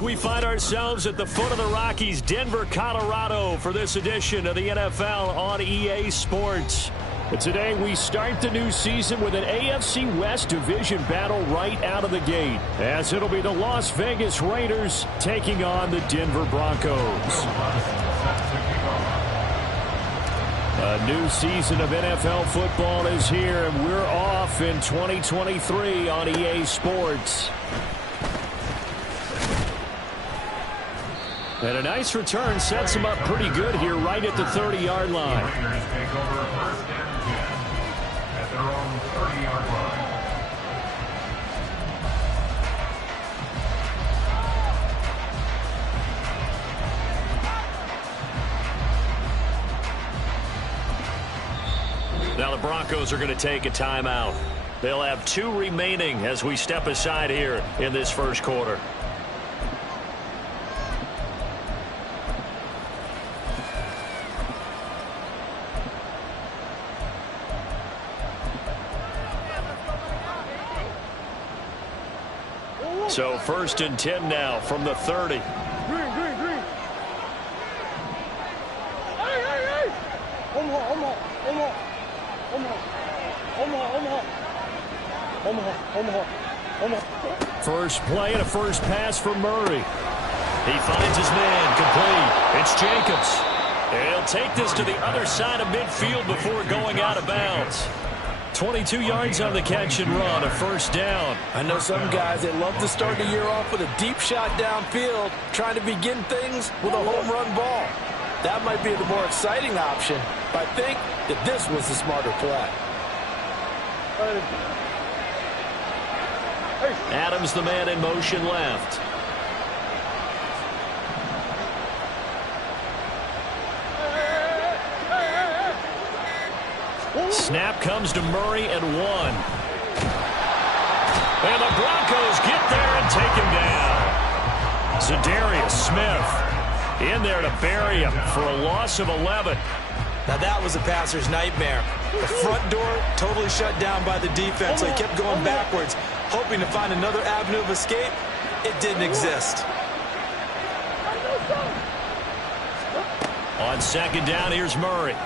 We find ourselves at the foot of the Rockies, Denver, Colorado, for this edition of the NFL on EA Sports. But today we start the new season with an AFC West division battle right out of the gate, as it'll be the Las Vegas Raiders taking on the Denver Broncos. A new season of NFL football is here, and we're off in 2023 on EA Sports. And a nice return sets him up pretty good here right at the 30-yard line. Now the Broncos are going to take a timeout. They'll have 2 remaining as we step aside here in this first quarter. So 1st and 10 now from the 30. Green. Hey. Omaha. First play and a first pass for Murray. He finds his man, complete. It's Jacobs. And he'll take this to the other side of midfield before going out of bounds. 22 yards on the catch and run, a first down. I know some guys that love to start the year off with a deep shot downfield, trying to begin things with a home run ball. That might be the more exciting option, but I think that this was the smarter play. Adams, the man in motion left. Snap comes to Murray and 1. And the Broncos get there and take him down. Zadarius Smith in there to bury him for a loss of 11. Now that was a passer's nightmare. The front door totally shut down by the defense, so he kept going backwards, hoping to find another avenue of escape. It didn't exist. On 2nd down, here's Murray.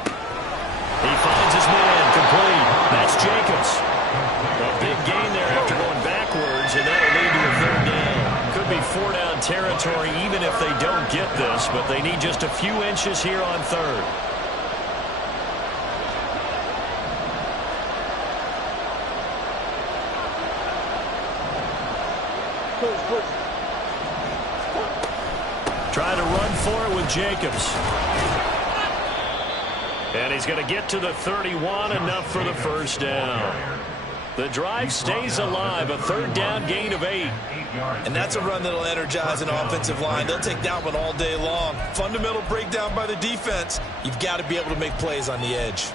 He finds his man, complete. That's Jacobs. A big gain there after going backwards, and that'll lead to a 3rd down. Could be 4-down territory even if they don't get this, but they need just a few inches here on 3rd. Trying to run for it with Jacobs. And he's going to get to the 31, enough for the first down. The drive stays alive, a 3rd down gain of 8. And that's a run that'll energize an offensive line. They'll take that one all day long. Fundamental breakdown by the defense. You've got to be able to make plays on the edge.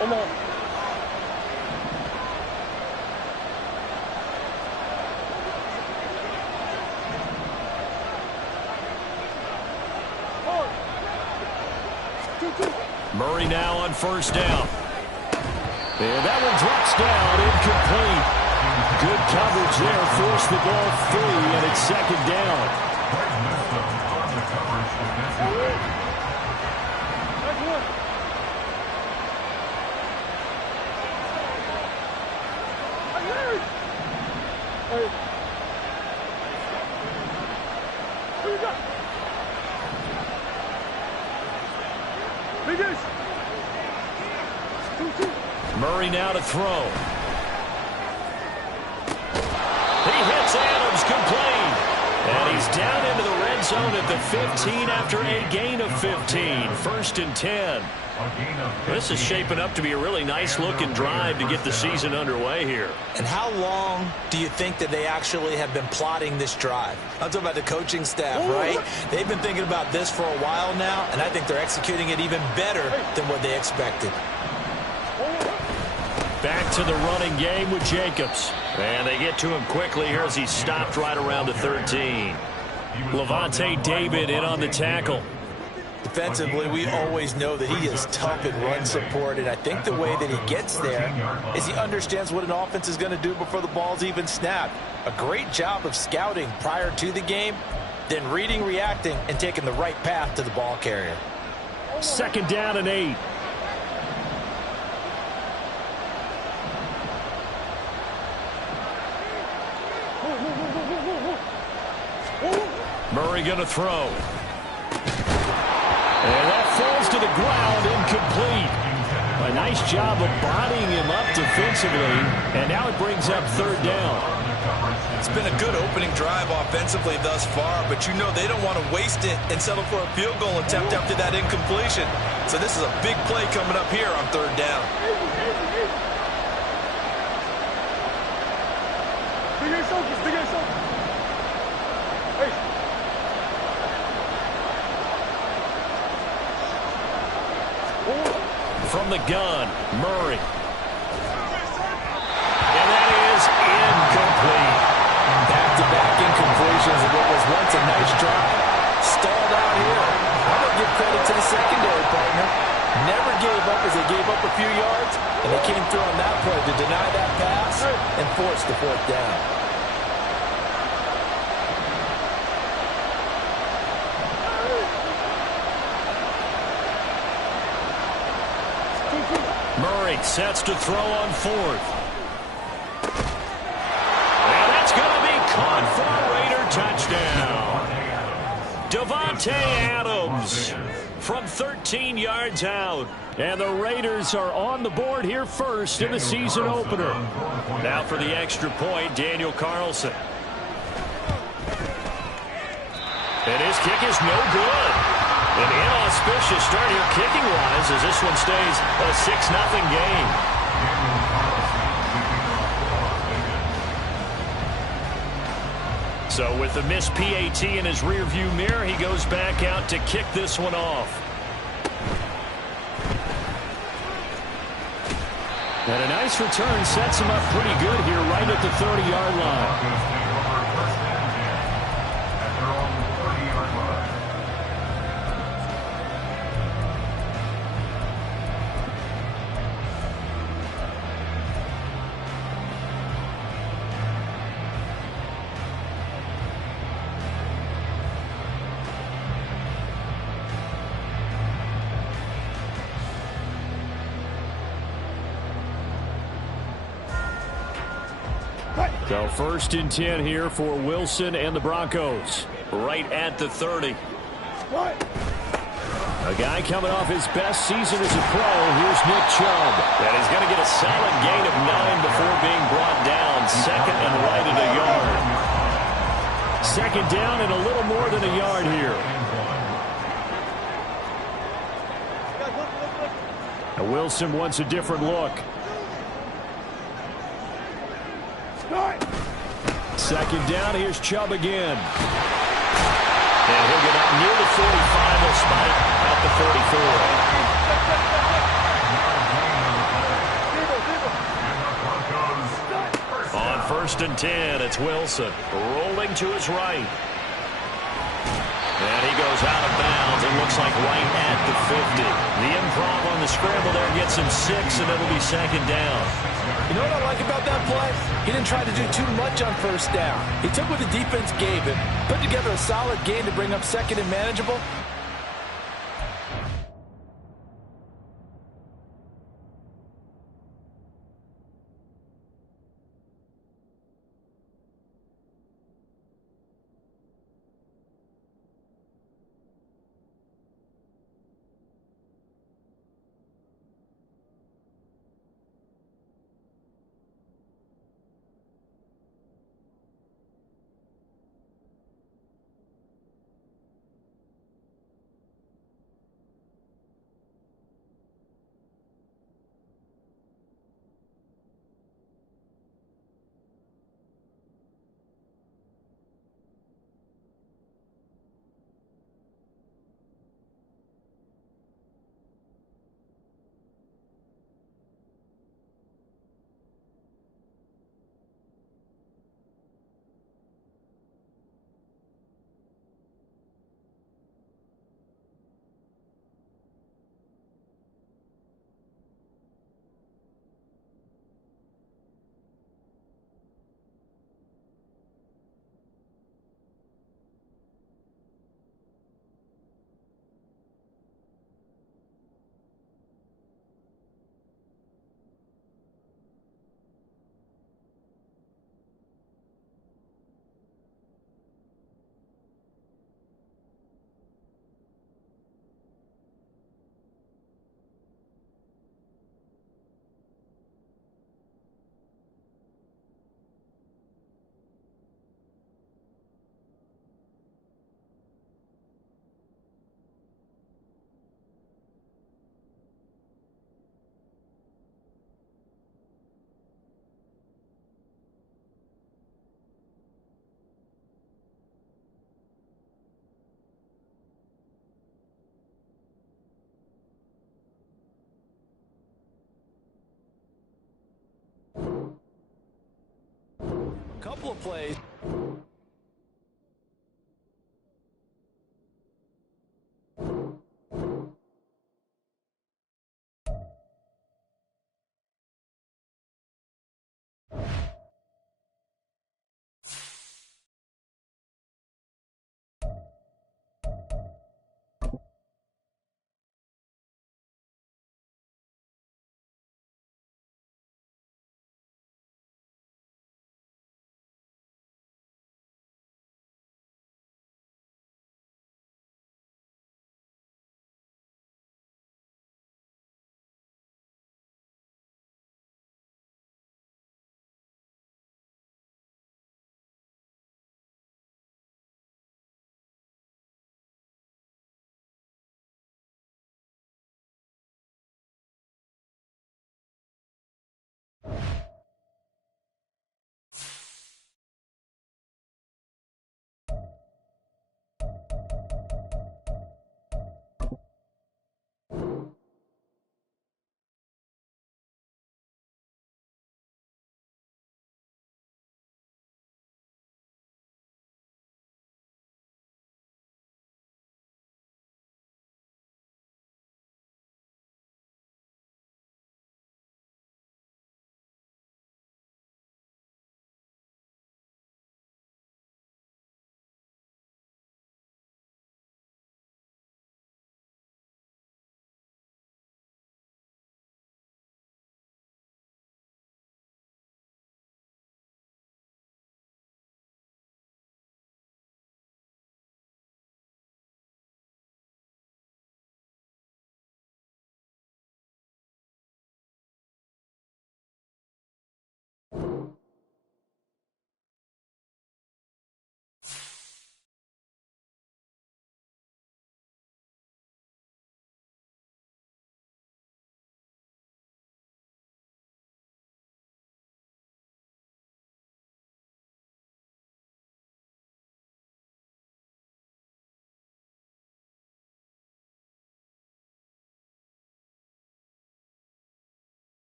Come on. Murray now on 1st down. And that one drops down, incomplete. Good coverage there, forced the ball free, and it's 2nd down. Murray now to throw. He hits Adams, complete. And he's down into the red zone at the 15 after a gain of 15. 1st and 10. This is shaping up to be a really nice-looking drive to get the season underway here. And how long do you think that they actually have been plotting this drive? I'm talking about the coaching staff, right? They've been thinking about this for a while now, and I think they're executing it even better than what they expected. Back to the running game with Jacobs. And they get to him quickly here as he's stopped right around the 13. Levante David in on the tackle. Defensively, we always know that he is tough in run support, and I think the way that he gets there is he understands what an offense is going to do before the ball's even snapped. A great job of scouting prior to the game, then reading, reacting, and taking the right path to the ball carrier. 2nd down and 8. Murray going to throw. And that falls to the ground, incomplete. A nice job of bodying him up defensively, and now it brings up 3rd down. It's been a good opening drive offensively thus far, but you know they don't want to waste it and settle for a field goal attempt after that incompletion. So this is a big play coming up here on 3rd down. From the gun, Murray. And that is incomplete. Back-to-back incompletions of what was once a nice drive. Stalled out here. I'm going to give credit to the secondary partner. Never gave up as they gave up a few yards, and they came through on that play to deny that pass and force the 4th down. Murray sets to throw on 4th. And that's going to be caught for a Raider touchdown. Davante Adams from 13 yards out. And the Raiders are on the board here first in the season opener. Now for the extra point, Daniel Carlson. And his kick is no good. An inauspicious start here kicking-wise as this one stays a 6-0 game. So with the missed PAT in his rearview mirror, he goes back out to kick this one off. And a nice return sets him up pretty good here right at the 30-yard line. So 1st and 10 here for Wilson and the Broncos. Right at the 30. A guy coming off his best season as a pro. Here's Nick Chubb. And he's going to get a solid gain of 9 before being brought down. 2nd and right at a yard. 2nd down and a little more than a yard here. Now Wilson wants a different look. 2nd down, here's Chubb again. And he'll get up near the 45, he'll spot it at the 44. On 1st and 10, it's Wilson rolling to his right. And he goes out of bounds. It looks like right at the 50. The improv on the scramble there gets him 6, and it'll be 2nd down. You know what I like about that play? He didn't try to do too much on 1st down. He took what the defense gave him, put together a solid game to bring up 2nd and manageable. couple of plays.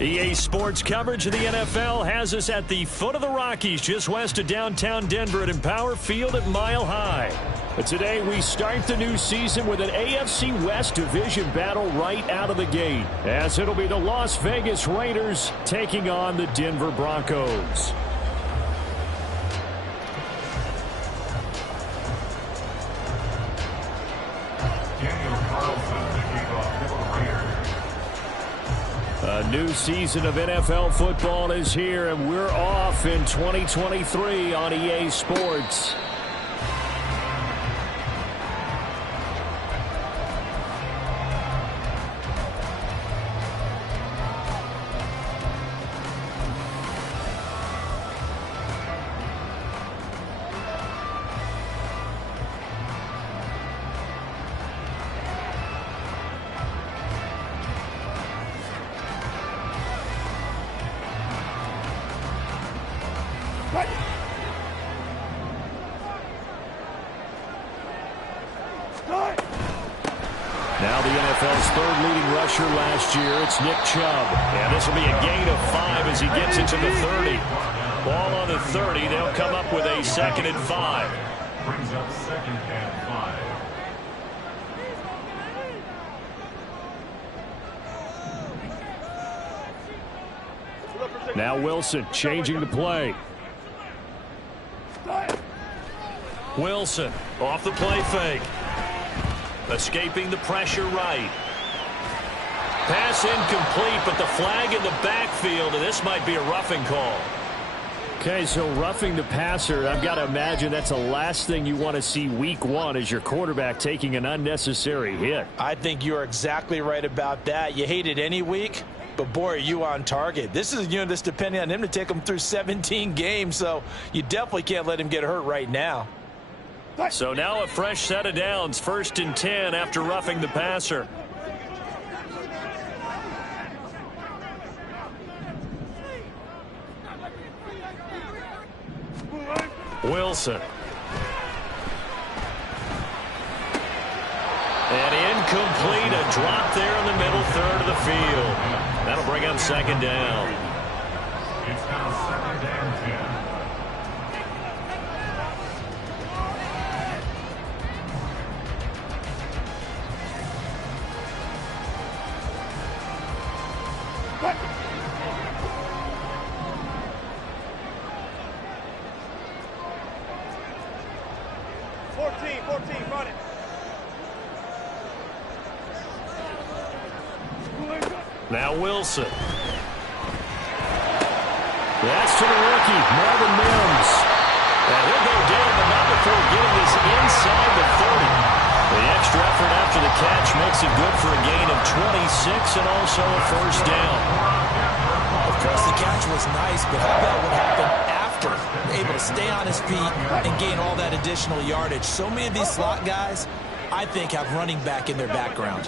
EA Sports coverage of the NFL has us at the foot of the Rockies, just west of downtown Denver at Empower Field at Mile High. But today we start the new season with an AFC West division battle right out of the gate, as it'll be the Las Vegas Raiders taking on the Denver Broncos. A new season of NFL football is here, and we're off in 2023 on EA Sports. Now the NFL's third leading rusher last year, it's Nick Chubb. And this will be a gain of 5 as he gets into the 30. Ball on the 30, they'll come up with a 2nd and 5. Brings up 2nd and 5. Now Wilson changing the play. Wilson off the play fake. Escaping the pressure right. Pass incomplete, but the flag in the backfield, and this might be a roughing call. Okay, so roughing the passer, I've got to imagine that's the last thing you want to see week 1 as your quarterback taking an unnecessary hit. I think you're exactly right about that. You hate it any week, But, boy, are you on target. This is a unit that's depending on him to take him through 17 games, so you definitely can't let him get hurt right now. So now a fresh set of downs, 1st and 10 after roughing the passer. Wilson. And incomplete, a drop there in the middle third of the field. That'll bring up 2nd down. It's now 2nd and 10. What? 14, run it. Now Wilson. That's to the rookie, Marvin Mims. And he'll go down, but not before getting this inside the 30. The extra effort after the catch makes it good for a gain of 26 and also a 1st down. Of course, the catch was nice, but how about what happened after? Able to stay on his feet and gain all that additional yardage. So many of these slot guys, I think, have running back in their background.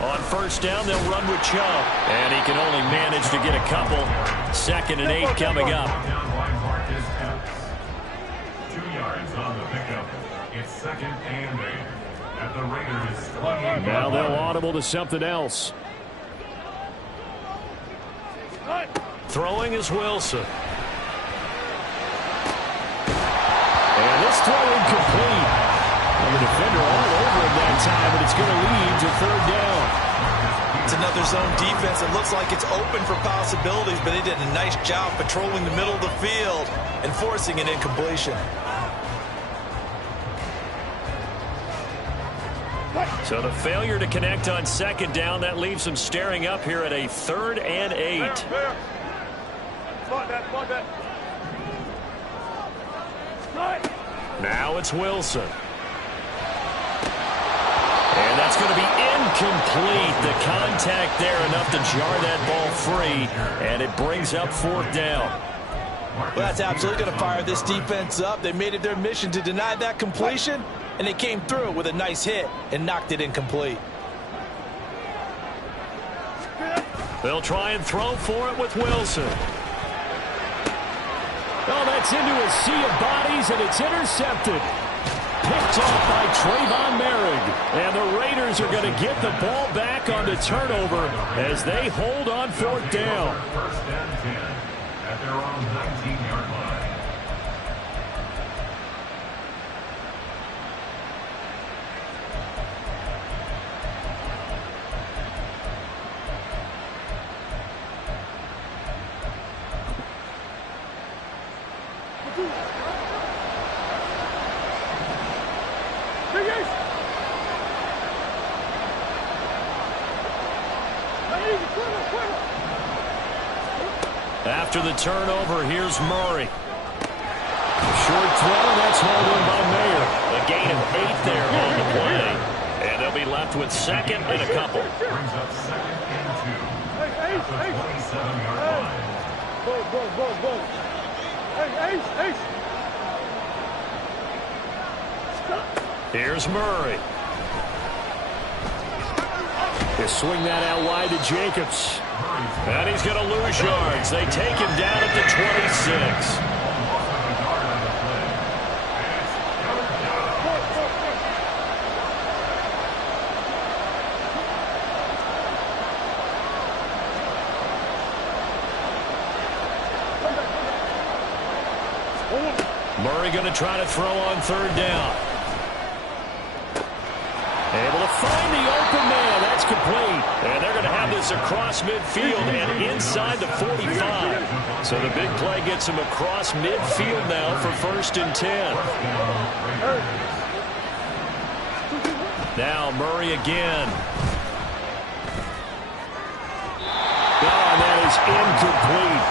On 1st down, they'll run with Chubb. And he can only manage to get a couple. 2nd and 8 coming up. Down by Marcus Epps. 2 yards on the pickup. It's 2nd and 8. At the Raiders' 28. Now they'll audible to something else. Throwing is Wilson. And this throw incomplete. And the defender all over him that time, but it's going to lead to 3rd down. It's another zone defense. It looks like it's open for possibilities, but they did a nice job patrolling the middle of the field and forcing an incompletion. So the failure to connect on 2nd down, that leaves them staring up here at a 3rd and 8. Now it's Wilson. And that's going to be incomplete. The contact there enough to jar that ball free, and it brings up 4th down. Well, that's absolutely going to fire this defense up. They made it their mission to deny that completion, and they came through with a nice hit and knocked it incomplete. They'll try and throw for it with Wilson. Oh, that's into a sea of bodies, and it's intercepted. Picked off by Trayvon Merrick. And the Raiders are going to get the ball back on the turnover as they hold on 4th down. 1st and 10 at their own 19-yard line. After the turnover, here's Murray. Short throw, that's hauled in by Mayer. A gain of 8 there on the play. And they'll be left with 2nd and a couple. Brings up 2nd and 2 at the 27-yard line. Go. Ace. Here's Murray. They swing that out wide to Jacobs. And he's going to lose yards. They take him down at the 26. Murray going to try to throw on 3rd down. Able to find the open man. That's complete. And they're going to have this across midfield and inside the 45. So the big play gets him across midfield now for 1st and 10. Now Murray again. Oh, and that is incomplete.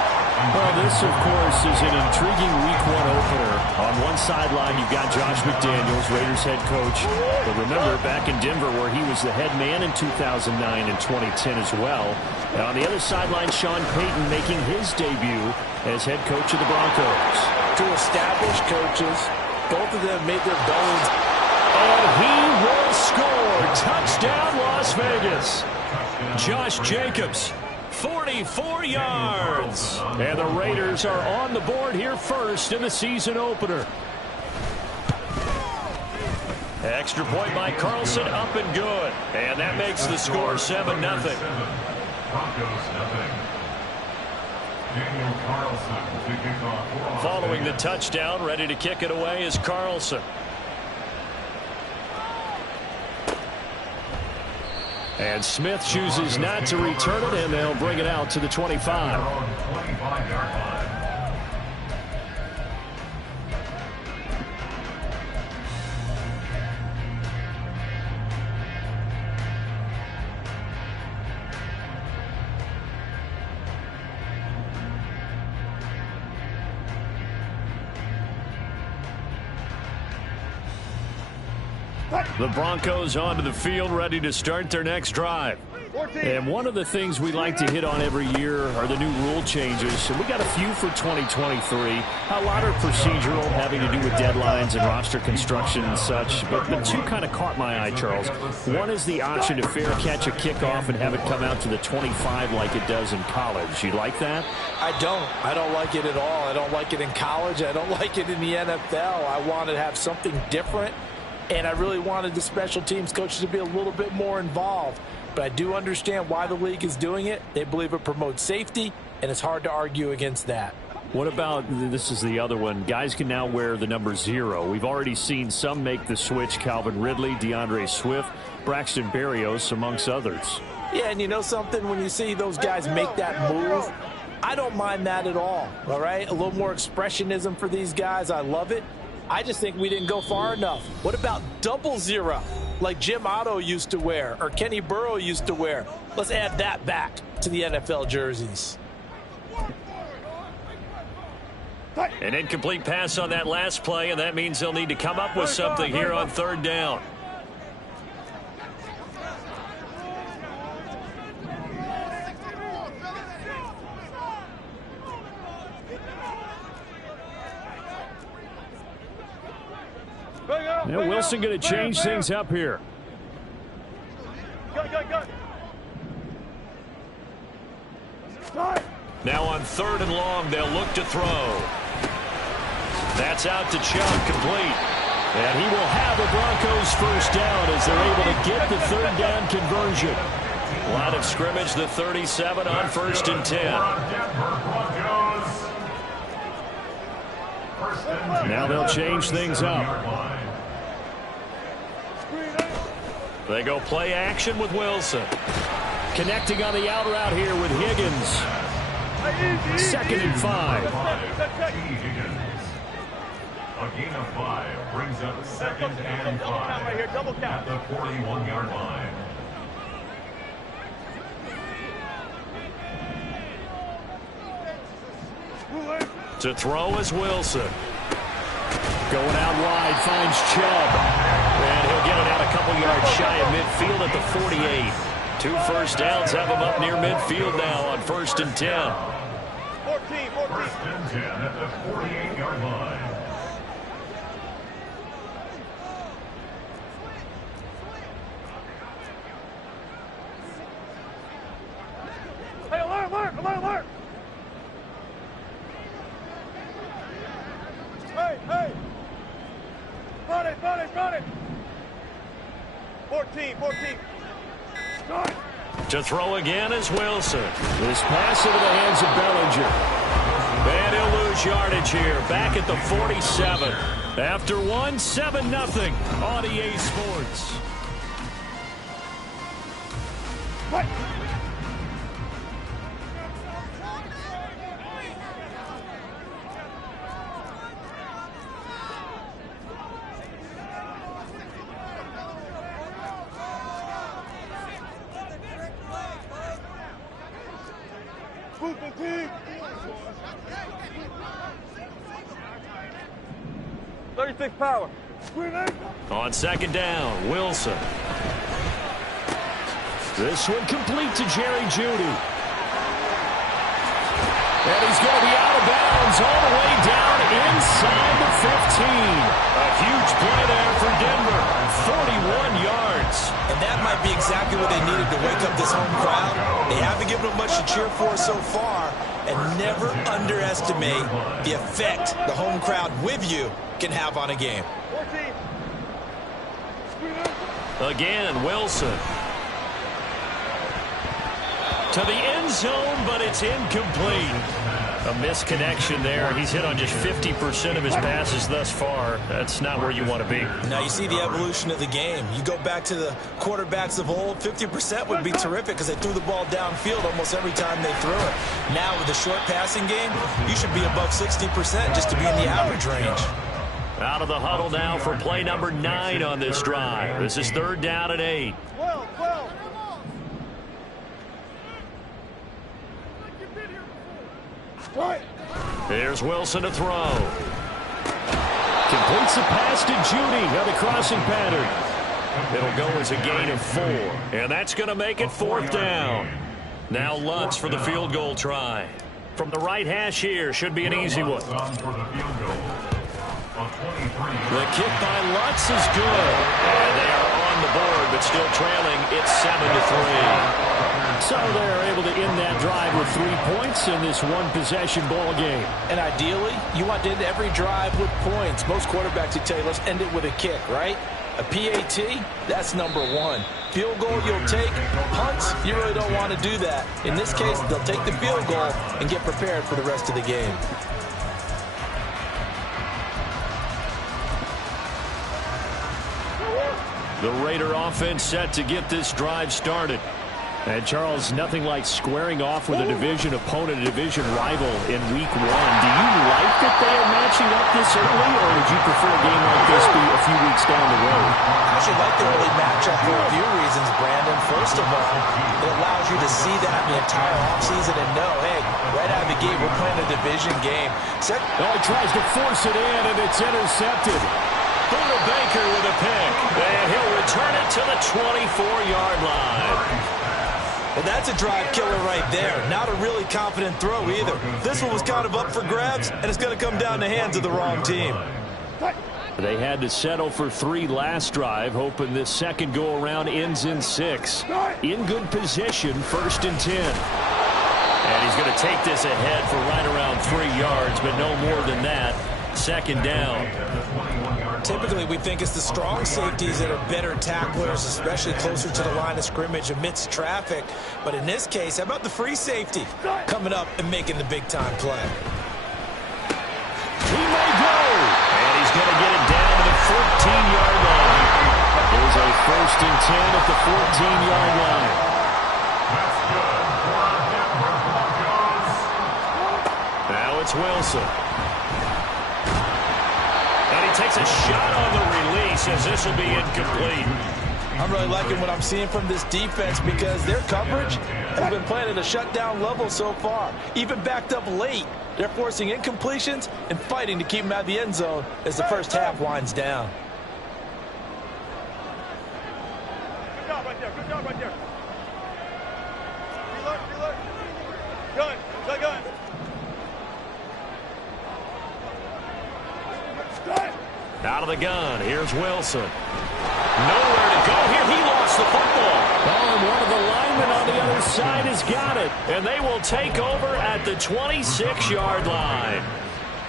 Well, this, of course, is an intriguing Week 1 opener. On one sideline, you've got Josh McDaniels, Raiders head coach. But remember, back in Denver, where he was the head man in 2009 and 2010 as well. And on the other sideline, Sean Payton making his debut as head coach of the Broncos. Two established coaches. Both of them made their bones. And he will score. Touchdown, Las Vegas. Josh Jacobs. 44 yards. And the Raiders are on the board here first in the season opener. Extra point by Carlson, up and good. And that makes the score 7-0. Broncos nothing. Daniel Carlson to kick off. Following the touchdown, ready to kick it away is Carlson. And Smith chooses not to return it, and they'll bring it out to the 25. 25-yard line. The Broncos onto the field, ready to start their next drive. And one of the things we like to hit on every year are the new rule changes. And we got a few for 2023. A lot are procedural, having to do with deadlines and roster construction and such. But the two kind of caught my eye, Charles. One is the option to fair catch a kickoff and have it come out to the 25 like it does in college. You like that? I don't. I don't like it at all. I don't like it in college. I don't like it in the NFL. I want to have something different. And I really wanted the special teams coaches to be a little bit more involved. But I do understand why the league is doing it. They believe it promotes safety, and it's hard to argue against that. What about, this is the other one, guys can now wear the number 0. We've already seen some make the switch, Calvin Ridley, DeAndre Swift, Braxton Berrios, amongst others. Yeah, and you know something? When you see those guys make that move, I don't mind that at all right? A little more expressionism for these guys. I love it. I just think we didn't go far enough. What about 00, like Jim Otto used to wear or Kenny Burrow used to wear? Let's add that back to the NFL jerseys. An incomplete pass on that last play, and that means they'll need to come up with something here on 3rd down. Wilson going to change things up here. Now on 3rd and long, they'll look to throw. That's out to Chubb, complete. And he will have the Broncos first down as they're able to get the 3rd down conversion. Line of scrimmage, the 37 on 1st and 10. Now they'll change things up. They go play action with Wilson. Connecting on the out route here with Higgins. 2nd and 5. A gain of 5 brings up 2nd and 5 at the 41-yard line. To throw is Wilson. Going out wide, finds Chubb. And he'll get it out a couple yards shy of midfield at the 48. 2 first downs have him up near midfield now on 1st and 10. 14. 1st and 10 at the 48-yard line. Hey, alert! Hey! Run it! 14. Start. To throw again is Wilson. This pass into the hands of Bellinger. And he'll lose yardage here. Back at the 47. After 7-0 on EA Sports. What? Move the team. Power. On second down, Wilson. This one complete to Jerry Jeudy. And he's going to be out of bounds all the way down inside the 15. A huge play there for Denver. 41 yards. And that might be exactly what they needed to wake up this home crowd. They haven't given them much to cheer for so far. And never underestimate the effect the home crowd with you can have on a game. Again, Wilson. To the end zone, but it's incomplete. A misconnection there. He's hit on just 50% of his passes thus far. That's not where you want to be. Now you see the evolution of the game. You go back to the quarterbacks of old, 50% would be terrific because they threw the ball downfield almost every time they threw it. Now with the short passing game, you should be above 60% just to be in the average range. Out of the huddle now for play number 9 on this drive. This is 3rd down and 8. 12. Here's Wilson to throw. Completes the pass to Jeudy on the crossing pattern. It'll go as a gain of 4. And that's going to make it 4th down. Now Lutz for the field goal try. From the right hash here, should be an easy one. The kick by Lutz is good. And they are on the board, but still trailing. It's 7-3. So they're able to end that drive with 3 points in this one-possession ball game. And ideally, you want to end every drive with points. Most quarterbacks would tell you, let's end it with a kick, right? A PAT, that's number 1. Field goal you'll take. Punts, you really don't want to do that. In this case, they'll take the field goal and get prepared for the rest of the game. The Raider offense set to get this drive started. And, Charles, nothing like squaring off with a division opponent, a division rival in Week 1. Do you like that they are matching up this early, or would you prefer a game like this be a few weeks down the road? I actually like the early matchup for a few reasons, Brandon. First of all, it allows you to see that in the entire offseason and know, hey, right out of the gate, we're playing a division game. He tries to force it in, and it's intercepted. Buda Baker with a pick, and he'll return it to the 24-yard line. Well, that's a drive killer right there. Not a really confident throw either. This one was kind of up for grabs, and it's going to come down the hands of the wrong team. They had to settle for 3 last drive, hoping this second go-around ends in 6. In good position, 1st and 10. And he's going to take this ahead for right around 3 yards, but no more than that. 2nd down. Typically, we think it's the strong safeties that are better tacklers, especially closer to the line of scrimmage amidst traffic. But in this case, how about the free safety coming up and making the big-time play? He may go. And he's going to get it down to the 14-yard line. There's a 1st and 10 at the 14-yard line. Now it's Wilson. Takes a shot on the release as this will be incomplete. I'm really liking what I'm seeing from this defense because their coverage has been playing at a shutdown level so far. Even backed up late, they're forcing incompletions and fighting to keep them out of the end zone as the first half winds down. Good job right there. Good job right there. Reload. Gun. Out of the gun, here's Wilson. Nowhere to go here. He lost the football. Oh, and one of the linemen on the other side has got it. And they will take over at the 26-yard line.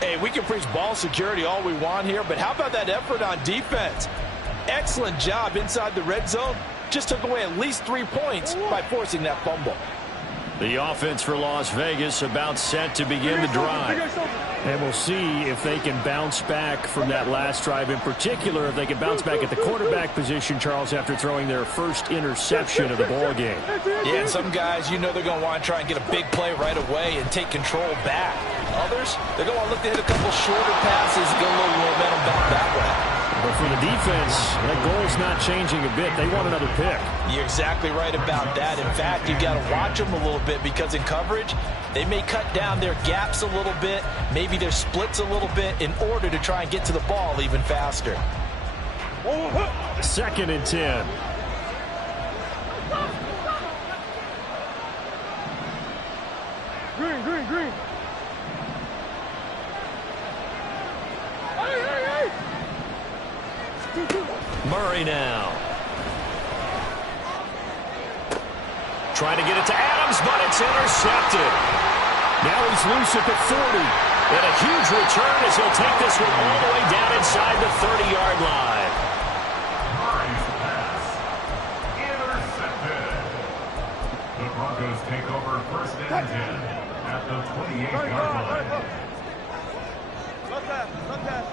Hey, we can preach ball security all we want here, but how about that effort on defense? Excellent job inside the red zone. Just took away at least 3 points by forcing that fumble. The offense for Las Vegas about set to begin the drive. And we'll see if they can bounce back from that last drive. In particular, if they can bounce back at the quarterback position, Charles, after throwing their first interception of the ball game. Yeah, and some guys, you know they're going to want to try and get a big play right away and take control back. Others, they're going to want to look to hit a couple shorter passes and get a little momentum back that way. But for the defense, that goal's not changing a bit. They want another pick. You're exactly right about that. In fact, you've got to watch them a little bit because in coverage, they may cut down their gaps a little bit, maybe their splits a little bit in order to try and get to the ball even faster. 2nd and 10. Green, green, green. Hey, hey, hey. Murray now. Trying to get it to Adams, but it's intercepted. Now he's loose at the 40. And a huge return as he'll take this one all the way down inside the 30-yard line. Murray's pass. Intercepted. The Broncos take over 1st and 10 at the 28-yard line. Not that, not that.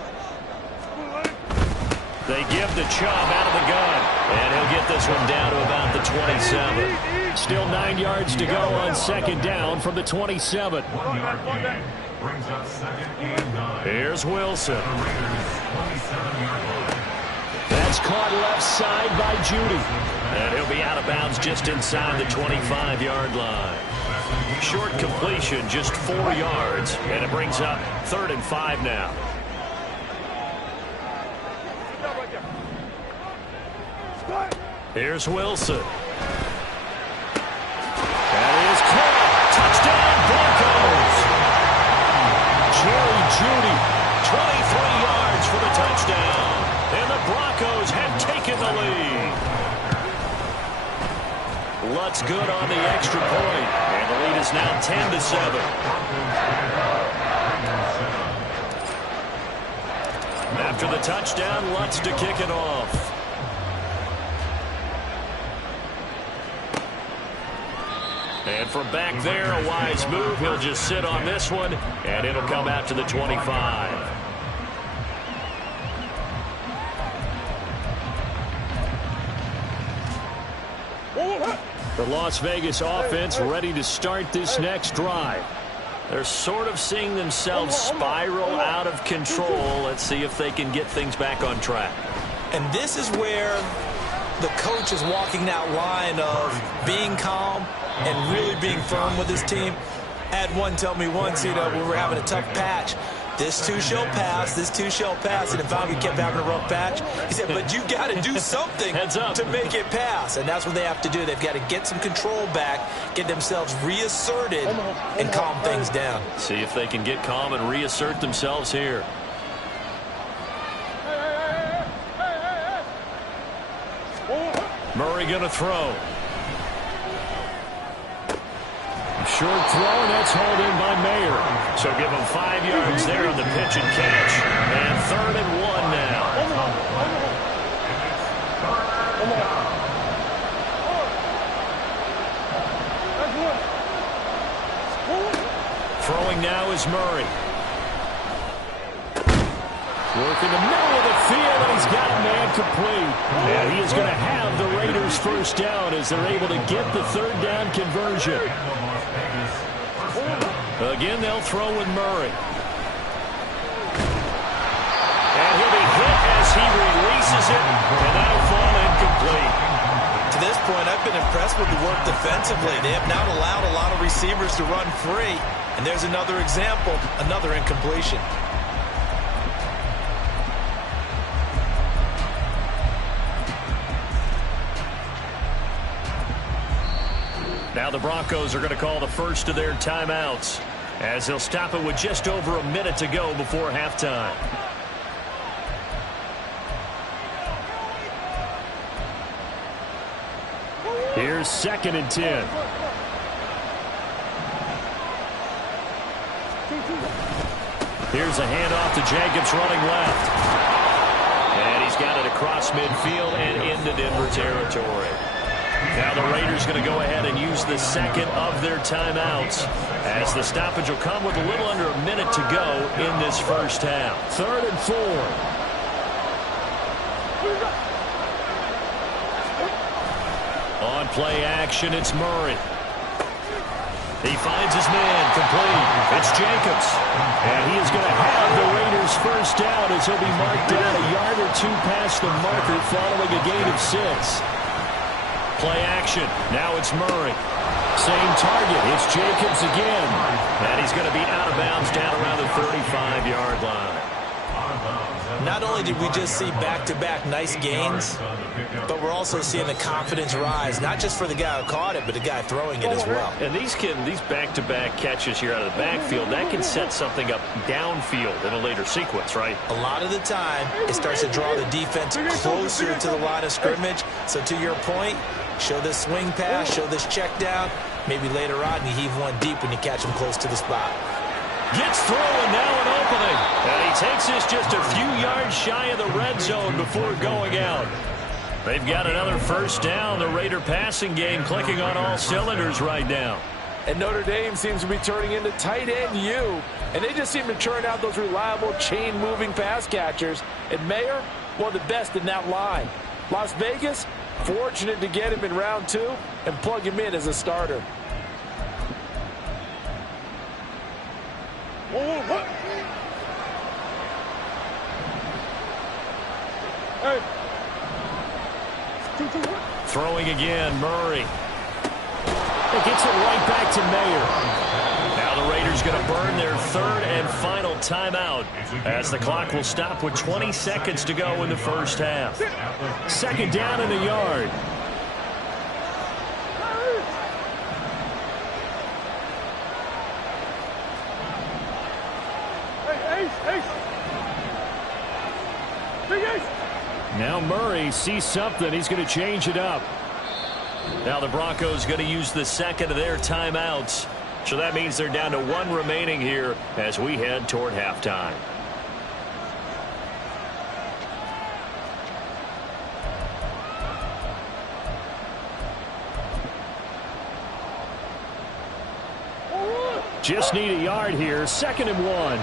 They give the Chubb out of the gun. And he'll get this one down to about the 27. Still 9 yards to go on 2nd down from the 27. 1-yard gain brings up 2nd and 9. Here's Wilson. The Raiders' 27-yard line. That's caught left side by Judy. And he'll be out of bounds just inside the 25-yard line. Short completion, just 4 yards. And it brings up 3rd and 5 now. Here's Wilson. That is caught. Touchdown, Broncos. Jerry Judy, 23 yards for the touchdown. And the Broncos have taken the lead. Lutz good on the extra point. And the lead is now 10-7. After the touchdown, Lutz to kick it off. And from back there, a wise move. He'll just sit on this one, and it'll come out to the 25. The Las Vegas offense ready to start this next drive. They're sort of seeing themselves spiral out of control. Let's see if they can get things back on track. And this is where the coach is walking that line of being calm and really being firm with his team. I had one tell me once, when we were having a tough patch, this too shall pass, this too shall pass, and if we kept having a rough patch, he said, but you got to do something to make it pass, and that's what they have to do. They've got to get some control back, get themselves reasserted, and calm things down. See if they can get calm and reassert themselves here. Murray going to throw. Short throw, and that's hauled in by Mayer. So give him 5 yards there on the pitch and catch. And 3rd and 1 now. Throwing now is Murray. Working the middle of the field, and he's got a man complete. And he is going to have the Raiders first down as they're able to get the 3rd down conversion. Again, they'll throw with Murray. And he'll be hit as he releases it, and that'll fall incomplete. To this point, I've been impressed with the work defensively. They have not allowed a lot of receivers to run free. And there's another example, another incompletion. Now the Broncos are going to call the first of their timeouts as they'll stop it with just over a minute to go before halftime. Here's 2nd and 10. Here's a handoff to Jacobs running left. And he's got it across midfield and into Denver territory. Now the Raiders going to go ahead and use the 2nd of their timeouts as the stoppage will come with a little under a minute to go in this first half. 3rd and 4. On play action, it's Murray. He finds his man complete. It's Jacobs. And he is going to have the Raiders his first down as he'll be marked down a yard or two past the marker following a gain of 6. Play action. Now it's Murray. Same target. It's Jacobs again. And he's going to be out of bounds down around the 35-yard line. Not only did we just see back-to-back nice gains, but we're also seeing the confidence rise, not just for the guy who caught it, but the guy throwing it as well. And these back-to-back catches here out of the backfield, that can set something up downfield in a later sequence, right? A lot of the time, it starts to draw the defense closer to the line of scrimmage. So to your point, show this swing pass, show this check down. Maybe later on you heave one deep when you catch him close to the spot. Gets through and now an opening. And he takes this just a few yards shy of the red zone before going out. They've got another first down. The Raider passing game clicking on all cylinders right now. And Notre Dame seems to be turning into tight end U. And they just seem to churn out those reliable chain-moving pass catchers. And Mayer, one of the best in that line. Las Vegas, fortunate to get him in round 2 and plug him in as a starter. Hey. Throwing again, Murray. It gets it right back to Mayer. Now the Raiders going to burn their third and final timeout as the clock will stop with 20 seconds to go in the first half. Second down and a yard. Now Murray sees something. He's going to change it up. Now the Broncos going to use the second of their timeouts. So that means they're down to 1 remaining here as we head toward halftime. Just need a yard here. 2nd and 1.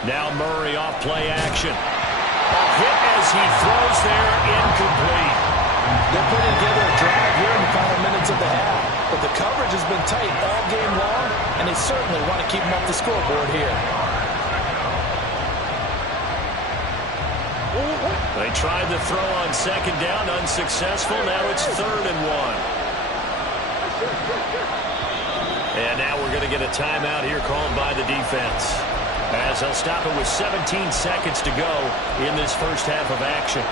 Now Murray off play action. A hit as he throws there, incomplete. They're putting together a drive here in the final minutes of the half. But the coverage has been tight all game long, and they certainly want to keep them off the scoreboard here. They tried to throw on 2nd down, unsuccessful. Now it's 3rd and 1. And now we're going to get a timeout here called by the defense, as they'll stop it with 17 seconds to go in this first half of action.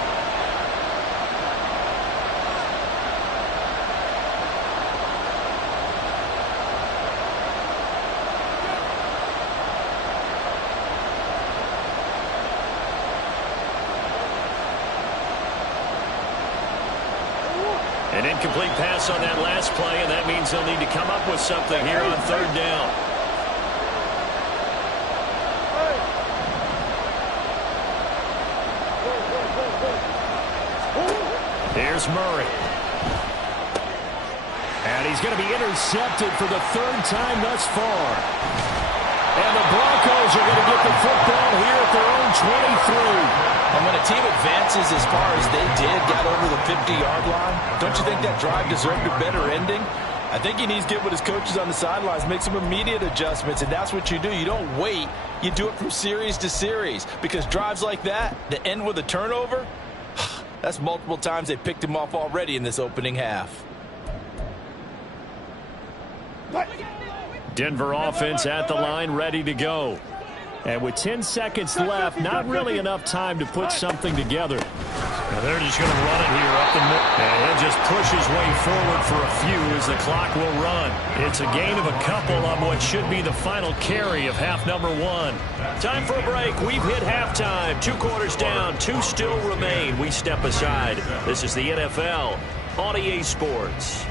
An incomplete pass on that last play, and that means they'll need to come up with something here on 3rd down. Here's Murray. And he's going to be intercepted for the 3rd time thus far. And the Broncos are going to get the football here at their own 23. And when a team advances as far as they did, got over the 50-yard line, don't you think that drive deserved a better ending? I think he needs to get with his coaches on the sidelines, make some immediate adjustments, and that's what you do. You don't wait. You do it from series to series, because drives like that end with a turnover, that's multiple times they picked him off already in this opening half. Denver offense at the line, ready to go. And with 10 seconds left, not really enough time to put something together. Now they're just going to run it here up the middle. And he'll just push his way forward for a few as the clock will run. It's a gain of a couple on what should be the final carry of half number 1. Time for a break. We've hit halftime. 2 quarters down. 2 still remain. We step aside. This is the NFL on EA Sports.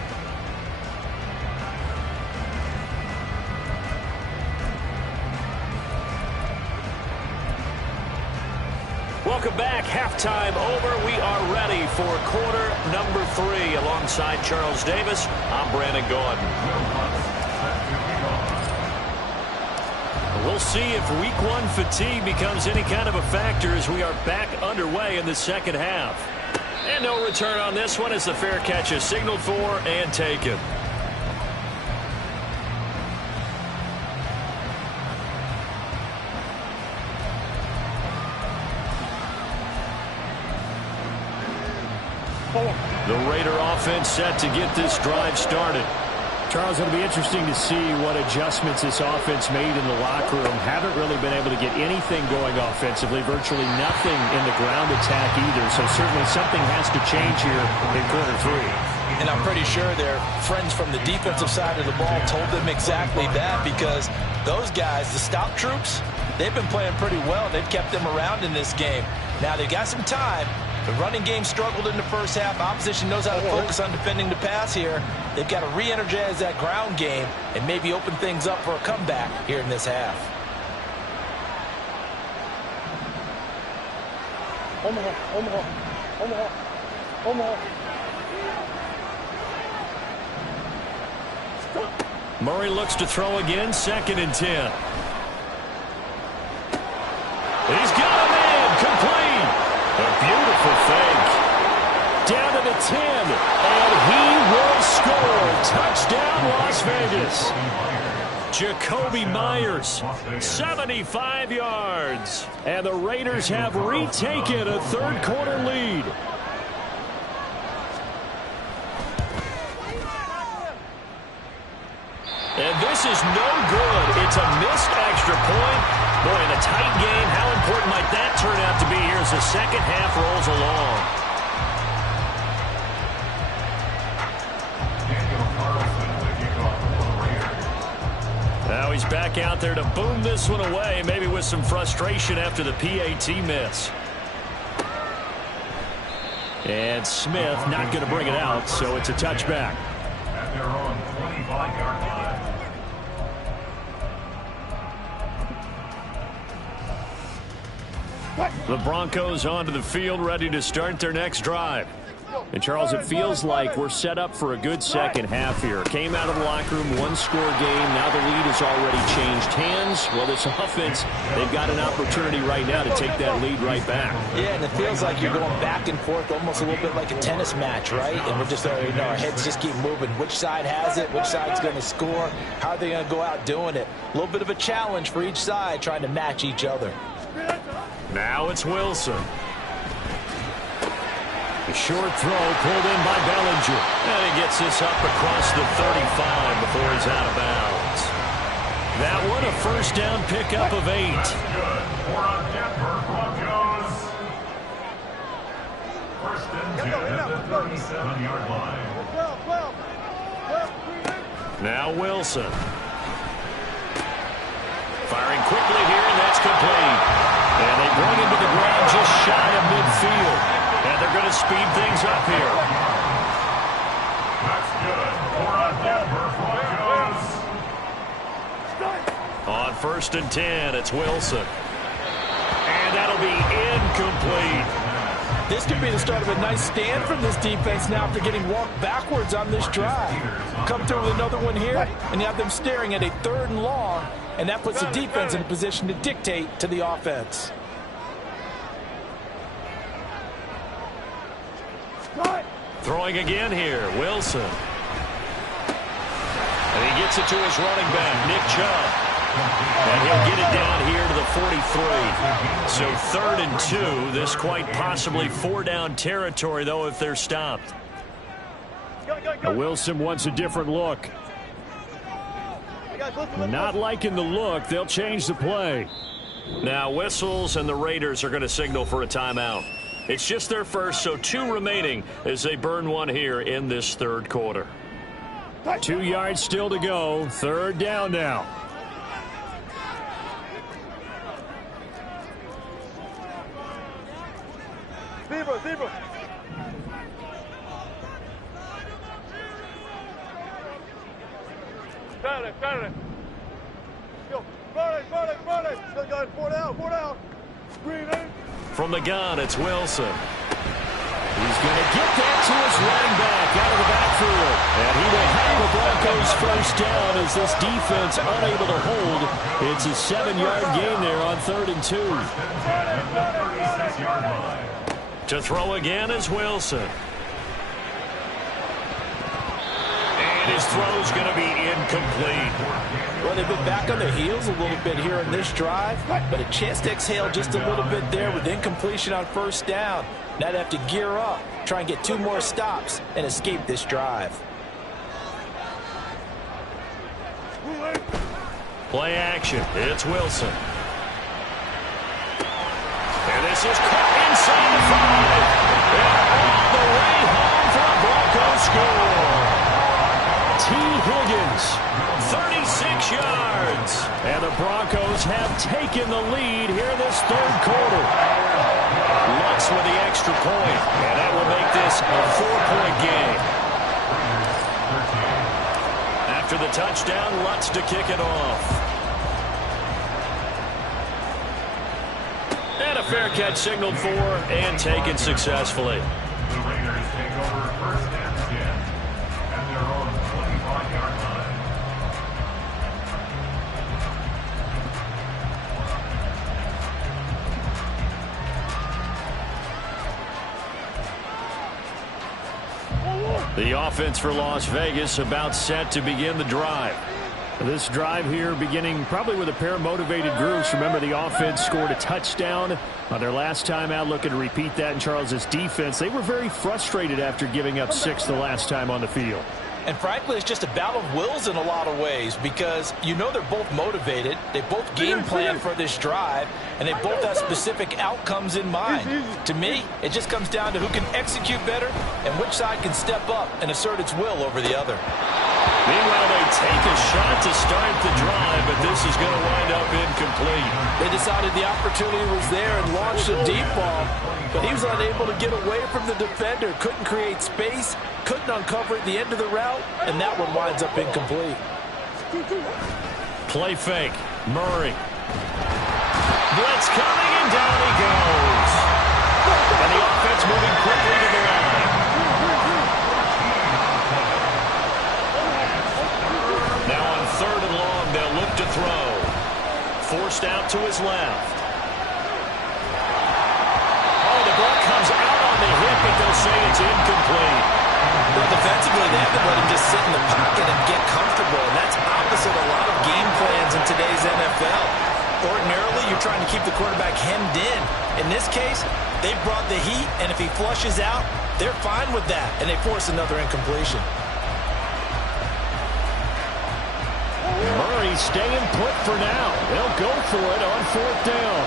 Welcome back. Halftime over. We are ready for quarter number 3. Alongside Charles Davis, I'm Brandon Gordon. We'll see if week 1 fatigue becomes any kind of a factor as we are back underway in the second half. And no return on this one as the fair catch is signaled for and taken. The Raider offense set to get this drive started. Charles, it'll be interesting to see what adjustments this offense made in the locker room. Haven't really been able to get anything going offensively, virtually nothing in the ground attack either. So certainly something has to change here in quarter three. And I'm pretty sure their friends from the defensive side of the ball told them exactly that, because those guys, the stop troops, they've been playing pretty well. They've kept them around in this game. Now they've got some time. The running game struggled in the first half. Opposition knows how to focus on defending the pass here. They've got to re-energize that ground game and maybe open things up for a comeback here in this half. Murray looks to throw again, 2nd and 10. He's got him in, complete. A beautiful fake. Down to the 10, and he will score. Touchdown, Las Vegas. Jacoby Myers, 75 yards. And the Raiders have retaken a third-quarter lead. And this is no good. It's a missed extra point. Boy, in a tight game, how important might that turn out to be here as the second half rolls along? Now he's back out there to boom this one away, maybe with some frustration after the PAT miss. And Smith not going to bring it out, so it's a touchback. At their own 25-yard line. The Broncos onto the field, ready to start their next drive. And, Charles, it feels like we're set up for a good second half here. Came out of the locker room, one-score game. Now the lead has already changed hands. Well, this offense, they've got an opportunity right now to take that lead right back. Yeah, and it feels like you're going back and forth, almost a little bit like a tennis match, right? And we're just, our heads just keep moving. Which side has it? Which side's going to score? How are they going to go out doing it? A little bit of a challenge for each side, trying to match each other. Now it's Wilson. A short throw pulled in by Bellinger. And he gets this up across the 35 before he's out of bounds. That one a first down pickup of 8. That's good for a Denver Broncos. First and 10 at the 37-yard line. Now Wilson. Firing quickly here, and that's complete. And they bring him to the ground just shy of midfield. And they're going to speed things up here. That's good for a Denver Broncos. On 1st and 10, it's Wilson. And that'll be incomplete. This could be the start of a nice stand from this defense now after getting walked backwards on this drive. Come through with another one here, and you have them staring at a 3rd and long, and that puts the defense in a position to dictate to the offense. Throwing again here, Wilson. And he gets it to his running back, Nick Chubb. And he'll get it down here to the 43. So 3rd and 2. This quite possibly 4-down territory, though, if they're stopped. Now Wilson wants a different look. Not liking the look. They'll change the play. Now whistles, and the Raiders are going to signal for a timeout. It's just their first, so 2 remaining as they burn one here in this 3rd quarter. 2 yards still to go. 3rd down now. Zebra. Got it. Yo, run it. Still got it. 4 down. Green in. From the gun, it's Wilson. He's going to get that to his running back out of the backfield. And he will have the Broncos first down as this defense unable to hold. It's a 7-yard gain there on 3rd and 2. To throw again is Wilson. And And his throw's going to be incomplete. Well, they've been back on their heels a little bit here in this drive, but a chance to exhale just a little bit there with incompletion on first down. Now they have to gear up, try and get 2 more stops, and escape this drive. Play action. It's Wilson. And this is caught inside the 5. And all the way home for a Broncos score. T. Higgins, 36 yards. And the Broncos have taken the lead here this third quarter. Lutz with the extra point. And that will make this a 4-point game. After the touchdown, Lutz to kick it off. And a fair catch signaled for and taken successfully. The Raiders take over first and 10 at their own 25-yard line. The offense for Las Vegas about set to begin the drive. This drive here beginning probably with a pair of motivated groups. Remember, the offense scored a touchdown on their last time out. Looking to repeat that in Charles's defense. They were very frustrated after giving up 6 the last time on the field. And frankly, it's just a battle of wills in a lot of ways because you know they're both motivated. They both game plan for this drive, and they both have specific outcomes in mind. To me, it just comes down to who can execute better and which side can step up and assert its will over the other. Meanwhile, they take a shot to start the drive, but this is going to wind up incomplete. They decided the opportunity was there and launched a deep ball, but he was unable to get away from the defender, couldn't create space, couldn't uncover at the end of the route, and that one winds up incomplete. Play fake. Murray. Blitz coming, and down he goes. And the offense moving quickly to the line. Now on 3rd and long, they'll look to throw. Forced out to his left. Oh, the ball comes out on the hit, but they'll say it's incomplete. Well, defensively, they haven't let him just sit in the pocket and get comfortable, and that's opposite a lot of game plans in today's NFL. Ordinarily, you're trying to keep the quarterback hemmed in. In this case, they brought the heat, and if he flushes out, they're fine with that, and they force another incompletion. Murray staying put for now. They'll go for it on 4th down.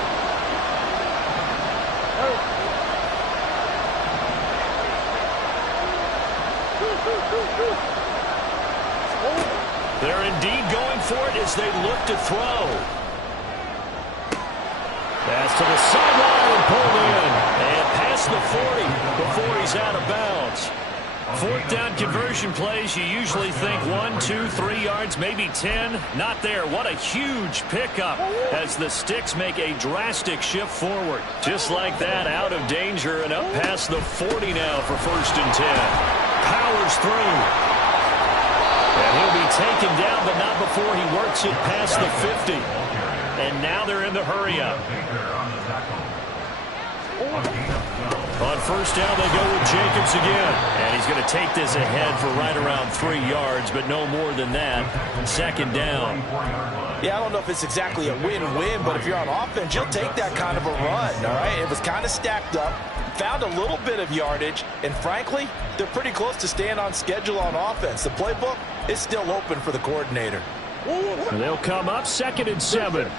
They're indeed going for it as they look to throw. Pass to the sideline and pulled in. And past the 40 before he's out of bounds. 4th down conversion plays, you usually think 1, 2, 3 yards, maybe 10. Not there. What a huge pickup as the Sticks make a drastic shift forward. Just like that, out of danger and up past the 40 now for 1st and 10. Powers through. And he'll be taken down, but not before he works it past the 50. And now they're in the hurry-up. On 1st down, they go with Jacobs again. And he's going to take this ahead for right around 3 yards, but no more than that. 2nd down. Yeah, I don't know if it's exactly a win-win, but if you're on offense, you'll take that kind of a run, all right? It was kind of stacked up, found a little bit of yardage, and frankly, they're pretty close to staying on schedule on offense. The playbook is still open for the coordinator. And they'll come up 2nd and 7.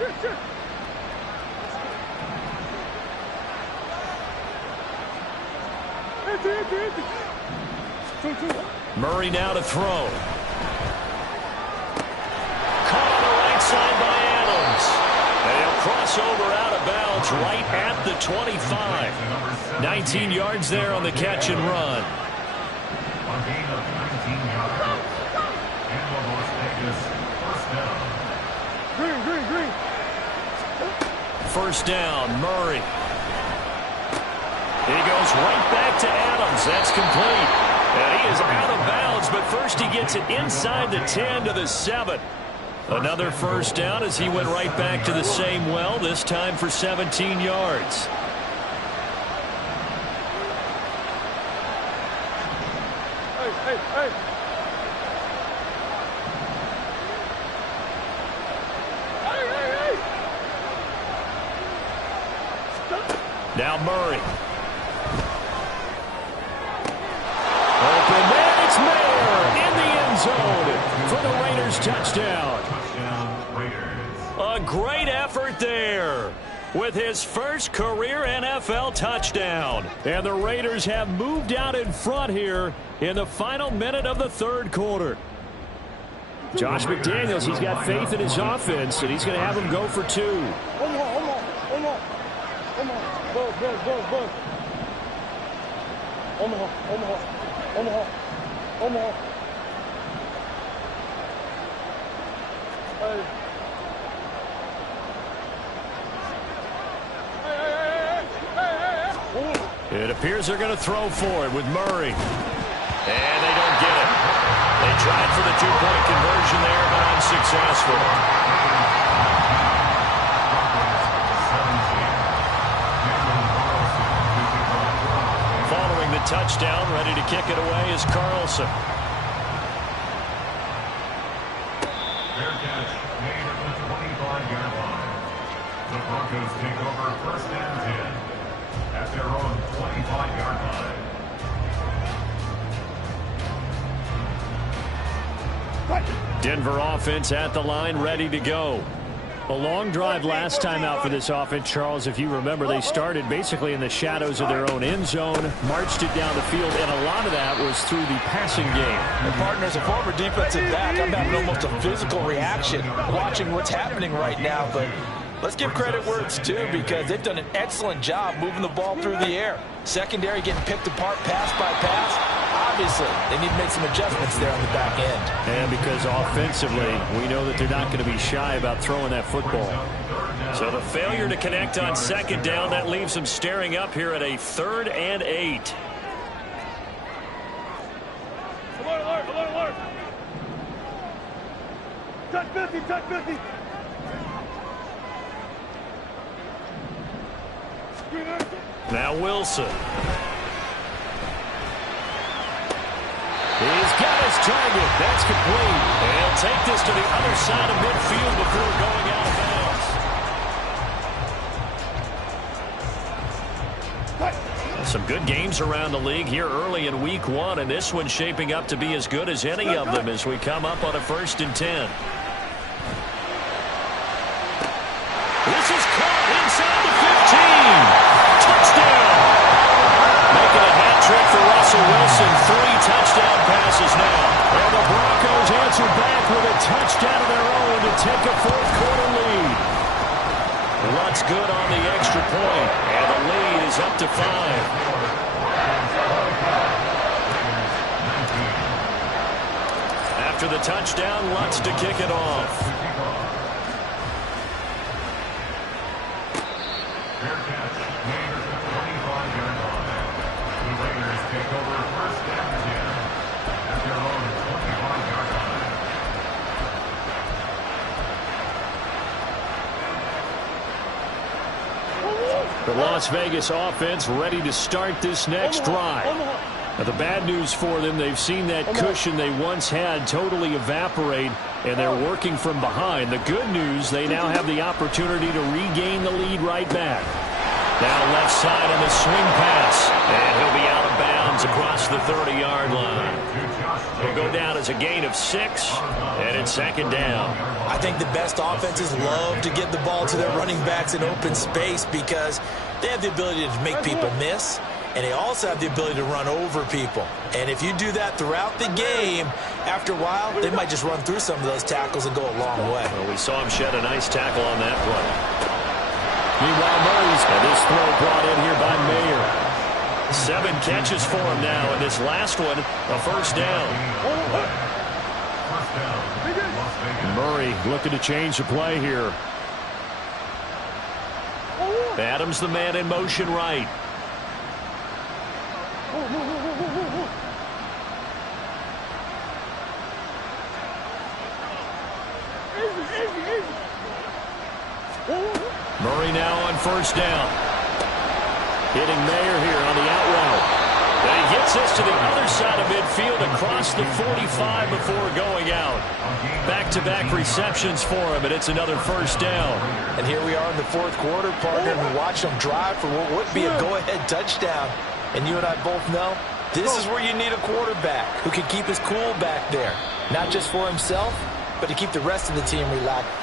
Murray now to throw. Caught on the right side by Adams. And he'll cross over out of bounds right at the 25. 19 yards there on the catch and run. A gain of 19 yards. And the Las Vegas first down. Green. 1st down, Murray. He goes right back to Adams. That's complete. And he is out of bounds, but first he gets it inside the 10 to the 7. Another 1st down as he went right back to the same well, this time for 17 yards. Hey. Now Murray. Open man, it's Mayer in the end zone for the Raiders touchdown. Touchdown, Raiders. A great effort there with his first career NFL touchdown. And the Raiders have moved out in front here in the final minute of the third quarter. Josh McDaniels, he's got faith in his offense, and he's going to have him go for two. Omaha. It appears they're going to throw for it with Murray. And they don't get it. They tried for the two-point conversion there, but unsuccessful. Following the touchdown, ready to kick it away is Carlson. Fair catch made at the 25-yard line. The Broncos take over first and 10 at their own 25-yard line. Denver offense at the line, ready to go. A long drive last time out for this offense, Charles. If you remember, they started basically in the shadows of their own end zone, marched it down the field, and a lot of that was through the passing game. And partner, as a former defensive back, I'm having almost a physical reaction watching what's happening right now. But let's give credit where it's due, because they've done an excellent job moving the ball through the air. Secondary getting picked apart pass by pass. Obviously, they need to make some adjustments there on the back end. And because offensively, we know that they're not going to be shy about throwing that football. So the failure to connect on second down, that leaves them staring up here at a 3rd and 8. Alert. Touch 50. Now Wilson. He's got his target. That's complete. And he'll take this to the other side of midfield before going out of bounds. Some good games around the league here early in week 1, and this one's shaping up to be as good as any of them as we come up on a 1st and 10. This is caught inside the 15. Touchdown. Making a hat trick for Russell Wilson. 3 touchdown passes now. And the Broncos answer back with a touchdown of their own to take a 4th quarter lead. Lutz good on the extra point, and the lead is up to 5. After the touchdown, Lutz to kick it off. Fair catch made at the 25-yard line. The Raiders take over first and 10 at their own 25-yard line. The Las Vegas offense ready to start this next drive. Now, the bad news for them, they've seen that cushion they once had totally evaporate, and they're working from behind. The good news, they now have the opportunity to regain the lead right back. Now left side on the swing pass, and he'll be out of bounds across the 30-yard line. He'll go down as a gain of 6, and it's 2nd down. I think the best offenses love to get the ball to their running backs in open space, because they have the ability to make people miss, and they also have the ability to run over people. And if you do that throughout the game, after a while, they might just run through some of those tackles and go a long way. Well, we saw him shed a nice tackle on that play. Meanwhile, Murray's got this throw brought in here by Mayer. 7 catches for him now, and this last one, a 1st down. Murray looking to change the play here. Adams the man in motion right. Murray now on 1st down. Hitting Mayer here on the out route. They get Gets this to the other side of midfield across the 45 before going out. Back-to-back receptions for him, and it's another first down. And here we are in the fourth quarter, partner, and we watch them drive for what would be a go-ahead touchdown. And you and I both know this is where you need a quarterback who can keep his cool back there. Not just for himself, but to keep the rest of the team relaxed.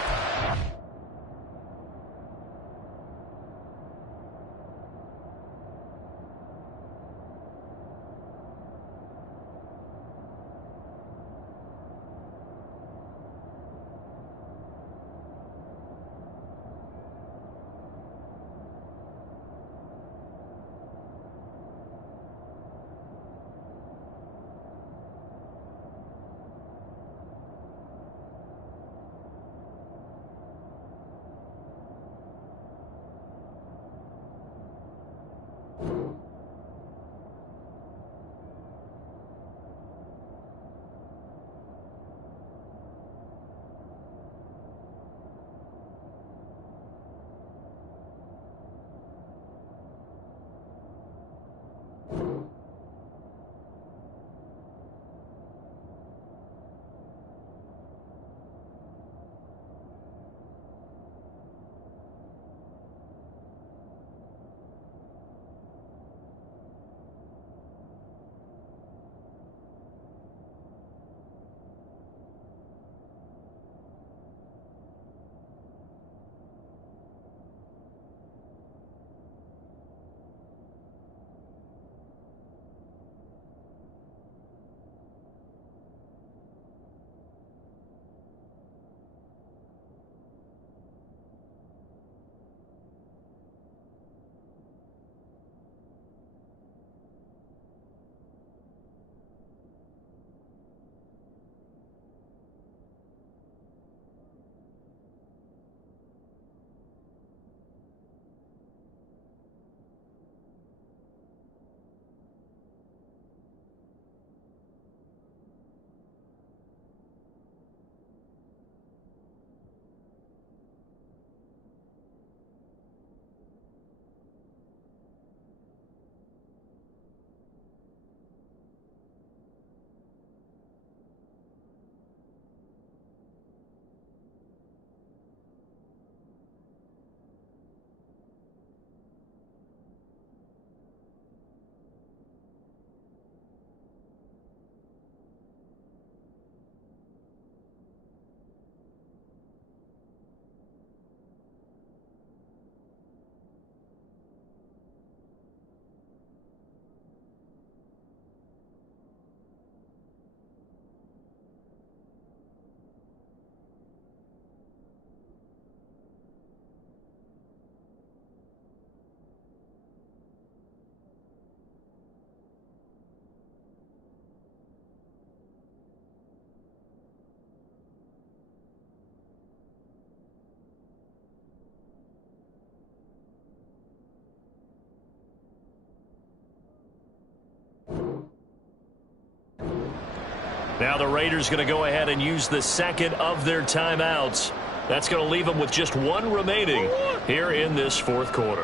Now the Raiders going to go ahead and use the second of their timeouts. That's going to leave them with just one remaining here in this fourth quarter.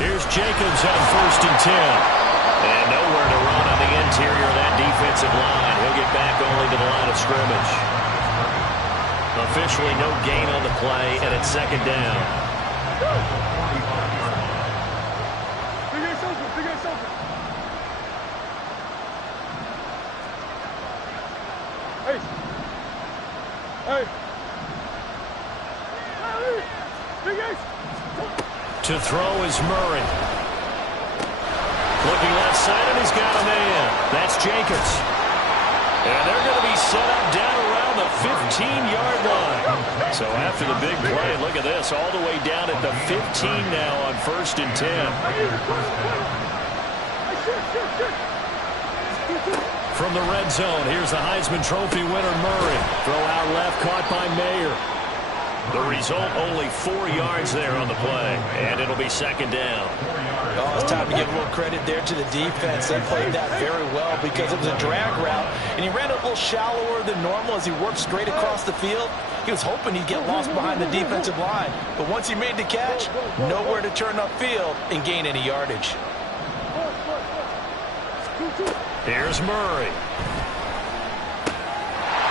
Here's Jacobs on 1st and 10. And nowhere to run on the interior of that defensive line. He'll get back only to the line of scrimmage. Officially no gain on the play, and it's second down. To throw is Murray. Looking left side, and he's got a man. That's Jacobs. And they're going to be set up down around the 15-yard line. So after the big play, look at this, all the way down at the 15 now on 1st and 10. From the red zone, here's the Heisman Trophy winner, Murray. Throw out left, caught by Mayer. The result, only 4 yards there on the play, and it'll be second down. Oh, it's time to give a little credit there to the defense. They played that very well because it was a drag route, and he ran a little shallower than normal as he worked straight across the field. He was hoping he'd get lost behind the defensive line, but once he made the catch, nowhere to turn upfield and gain any yardage. Here's Murray.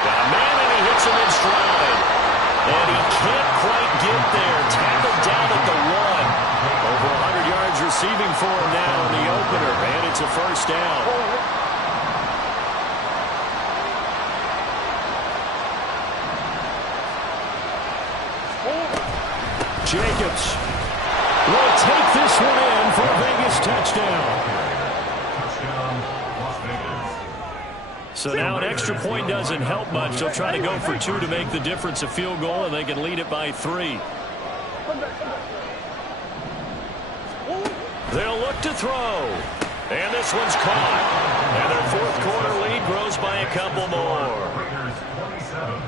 Got a man, and he hits him in stride. And he can't quite get there. Tackled down at the 1. Over 100 yards receiving for him now in the opener, and it's a first down. Jacobs will take this one in for a Vegas touchdown. Touchdown, Las Vegas. So now an extra point doesn't help much. They'll try to go for 2 to make the difference a field goal, and they can lead it by 3. They'll look to throw. And this one's caught. And their fourth quarter lead grows by a couple more. Raiders 27,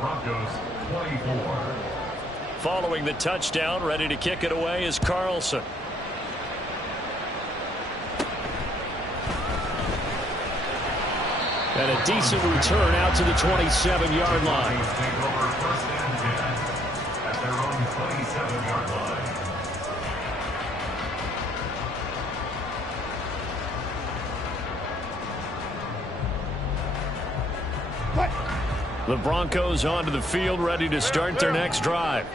Broncos 24. Following the touchdown, ready to kick it away is Carlson. And a decent return out to the 27-yard line. Broncos take over first and 10 at their own 27-yard line. The Broncos onto the field, ready to start their next drive.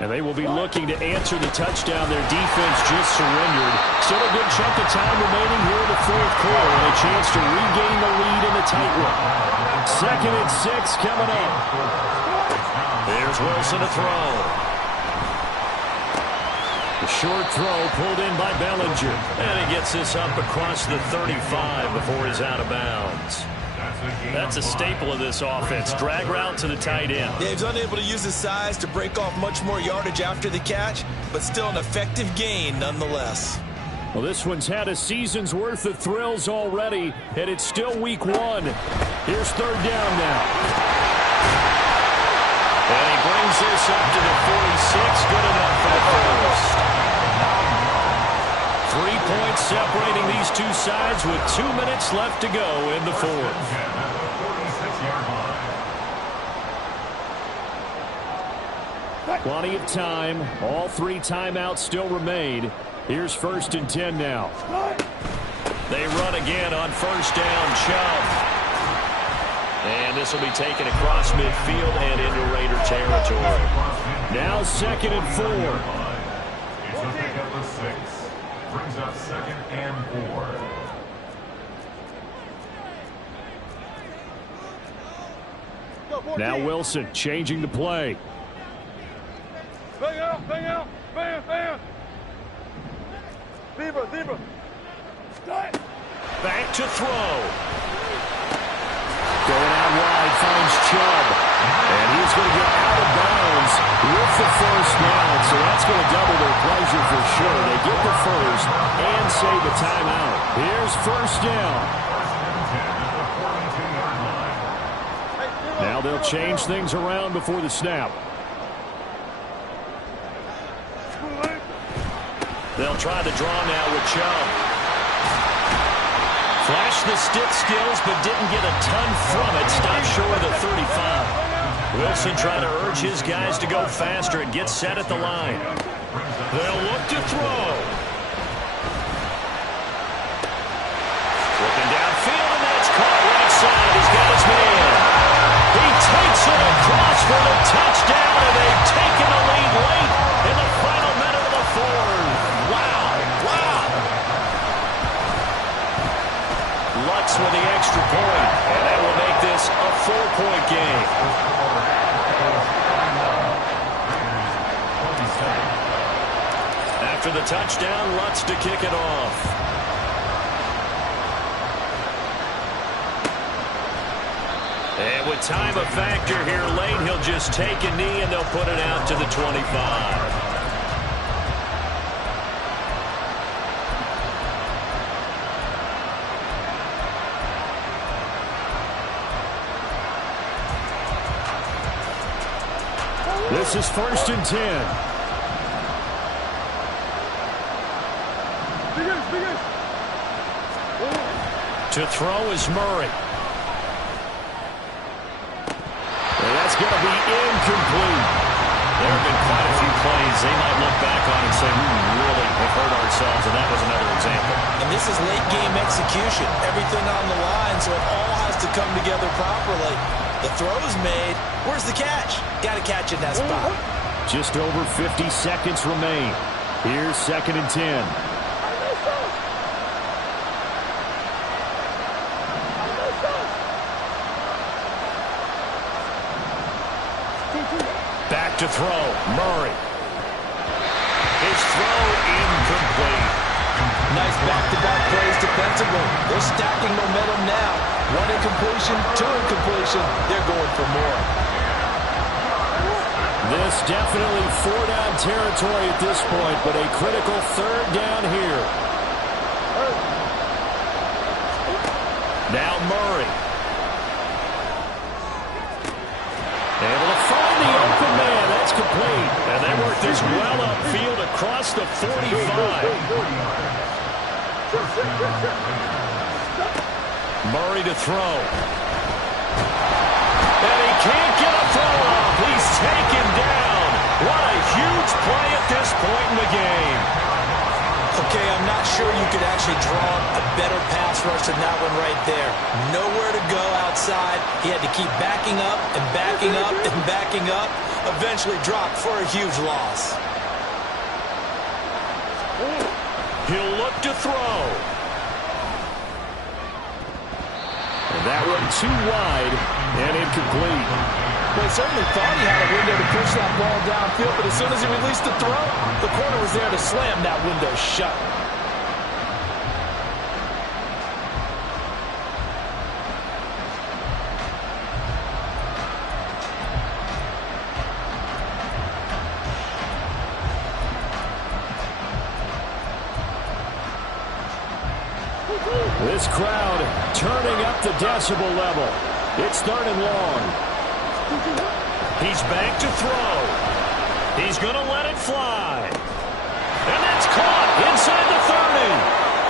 And they will be looking to answer the touchdown their defense just surrendered. Still a good chunk of time remaining here in the fourth quarter, and a chance to regain the lead in the tight one. 2nd and 6 coming up. There's Wilson to throw. The short throw pulled in by Bellinger. And he gets this up across the 35 before he's out of bounds. That's a staple of this offense. Drag route to the tight end. Yeah, he's unable to use his size to break off much more yardage after the catch, but still an effective gain nonetheless. Well, this one's had a season's worth of thrills already, and it's still week 1. Here's 3rd down now. And he brings this up to the 46. Good enough for the first. 3 points separating these two sides with 2 minutes left to go in the fourth. Plenty of time. All 3 timeouts still remain. Here's 1st and 10 now. They run again on 1st down. Chubb. And this will be taken across midfield and into Raider territory. Now 2nd and 4. It's a pickup of 6. Brings up 2nd and 4. Now Wilson changing the play. Bang out, bang, bang. Zebra. Back to throw. Going out wide, finds Chubb. And he's going to get out of bounds with the first down. So that's going to double their pleasure for sure. They get the first and save a timeout. Here's 1st down. Now they'll change things around before the snap. They'll try the draw now with Chubb. Flashed the stick skills, but didn't get a ton from it. Stopped short of the 35. Wilson trying to urge his guys to go faster and get set at the line. They'll look to throw. Looking downfield, and that's caught right side. He's got his man. He takes it across for the touchdown, and they've taken the lead late in the final minute of the fourth. Lutz with the extra point, and that will make this a 4-point game. After the touchdown, Lutz to kick it off. And with time a factor here late, he'll just take a knee, and they'll put it out to the 25. This is 1st and 10. To throw is Murray. And that's going to be incomplete. There have been quite a few plays they might look back on and say, we really have hurt ourselves, and that was another example. And this is late game execution. Everything on the line, so it all has to come together properly. The throw's made. Where's the catch? Got to catch in that spot. Just over 50 seconds remain. Here's 2nd and 10. Back to throw. Murray. His throw incomplete. Nice back-to-back plays defensively. They're stacking momentum now. 1 incompletion, 2 incompletion. They're going for more. This definitely 4-down territory at this point, but a critical 3rd down here. Now Murray. Able to find the open man. That's complete. And they work this well upfield across the 45. Murray to throw. And he can't get a throw off. He's taken down. What a huge play at this point in the game. Okay, I'm not sure you could actually draw a better pass rush than that one right there. Nowhere to go outside. He had to keep backing up and backing up and backing up. Eventually dropped for a huge loss. He'll look to throw. And that one too wide and incomplete. Well, he certainly thought he had a window to push that ball downfield, but as soon as he released the throw, the corner was there to slam that window shut. This crowd turning up the decibel level. It's 3rd and long. He's back to throw. He's going to let it fly. And that's caught inside the 30.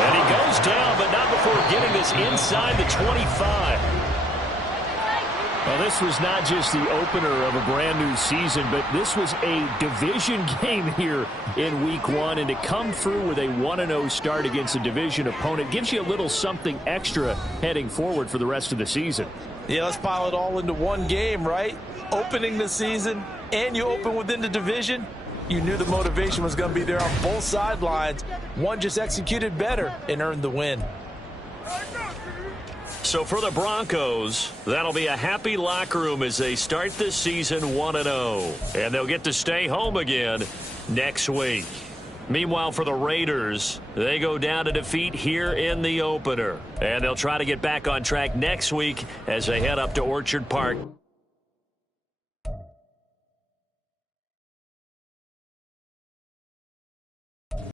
And he goes down, but not before getting this inside the 25. Well, this was not just the opener of a brand new season, but this was a division game here in week 1. And to come through with a 1-0 start against a division opponent gives you a little something extra heading forward for the rest of the season. Yeah, let's pile it all into one game, right? Opening the season, and you open within the division. You knew the motivation was going to be there on both sidelines. One just executed better and earned the win. So for the Broncos, that'll be a happy locker room as they start this season 1-0. And they'll get to stay home again next week. Meanwhile, for the Raiders, they go down to defeat here in the opener. And they'll try to get back on track next week as they head up to Orchard Park.